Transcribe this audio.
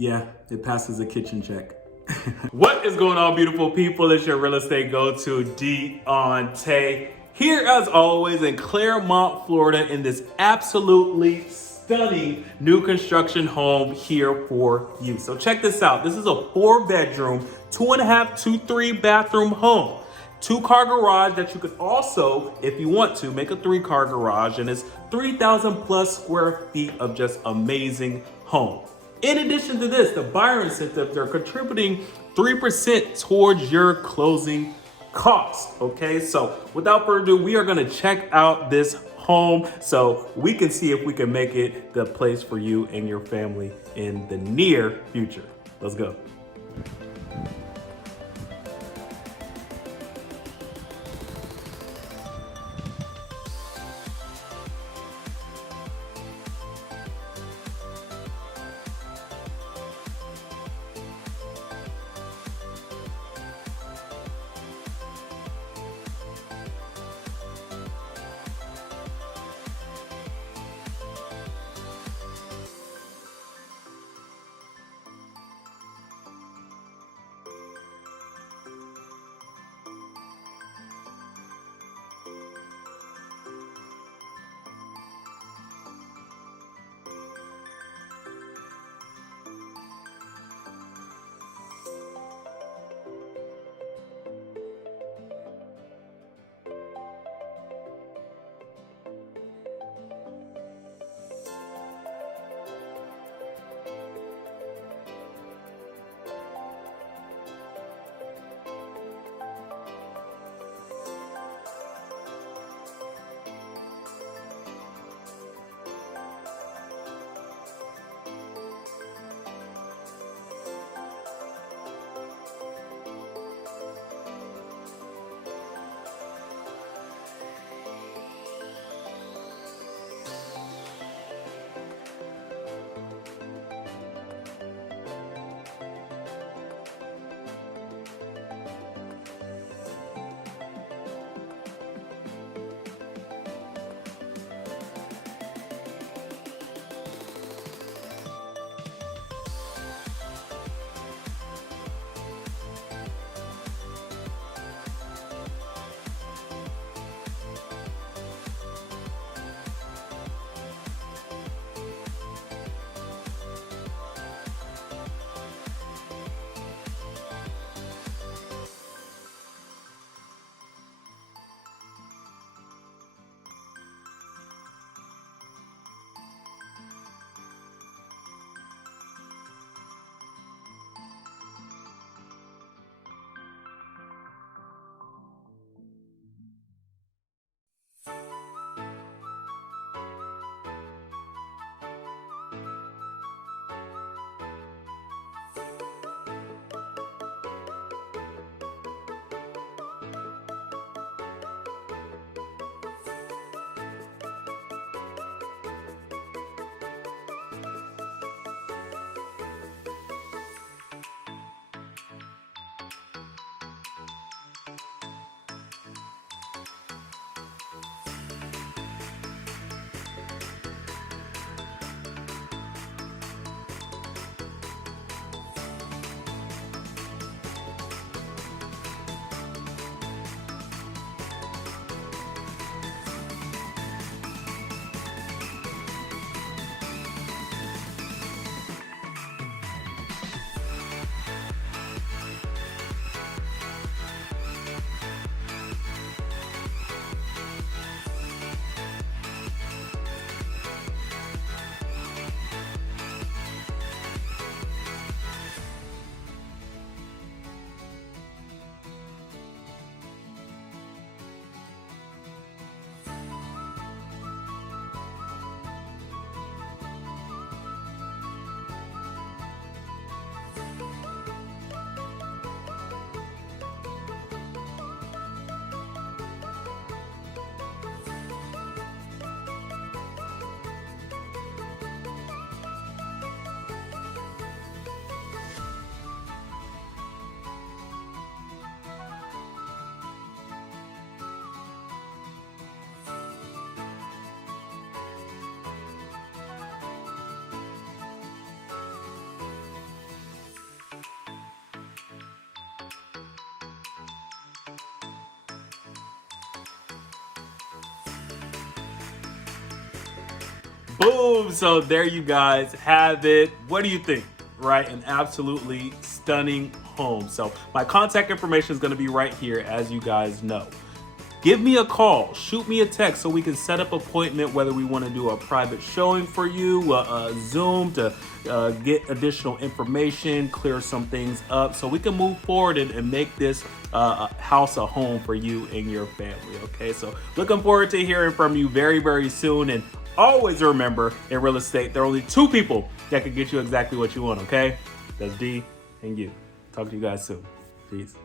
Yeah, it passes a kitchen check. What is going on, beautiful people? It's your real estate go-to, Diante. Here, as always, in Clermont, Florida, in this absolutely stunning new construction home here for you. So check this out. This is a 4-bedroom, 2.5 to 3 bathroom home. 2-car garage that you could also, if you want to, make a 3-car garage, and it's 3,000 plus square feet of just amazing home. In addition to this, the buyer incentive, they're contributing 3% towards your closing costs. Okay, so without further ado, we are gonna check out this home so we can see if we can make it the place for you and your family in the near future. Let's go. Boom. So there you guys have it. What do you think? Right? An absolutely stunning home. So my contact information is going to be right here, as you guys know. Give me a call, shoot me a text so we can set up an appointment, whether we want to do a private showing for you, a Zoom to get additional information, clear some things up so we can move forward and make this house a home for you and your family. Okay, so looking forward to hearing from you very, very soon. And always remember, in real estate, there are only two people that can get you exactly what you want. Okay, that's D and you. Talk to you guys soon. Peace.